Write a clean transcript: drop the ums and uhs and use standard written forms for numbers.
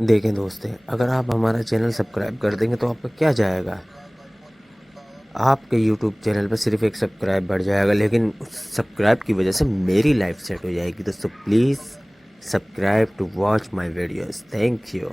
देखें दोस्तों, अगर आप हमारा चैनल सब्सक्राइब कर देंगे तो आपका क्या जाएगा, आपके यूट्यूब चैनल पर सिर्फ एक सब्सक्राइब बढ़ जाएगा, लेकिन उस सब्सक्राइब की वजह से मेरी लाइफ सेट हो जाएगी। दोस्तों please subscribe to watch my videos. Thank you.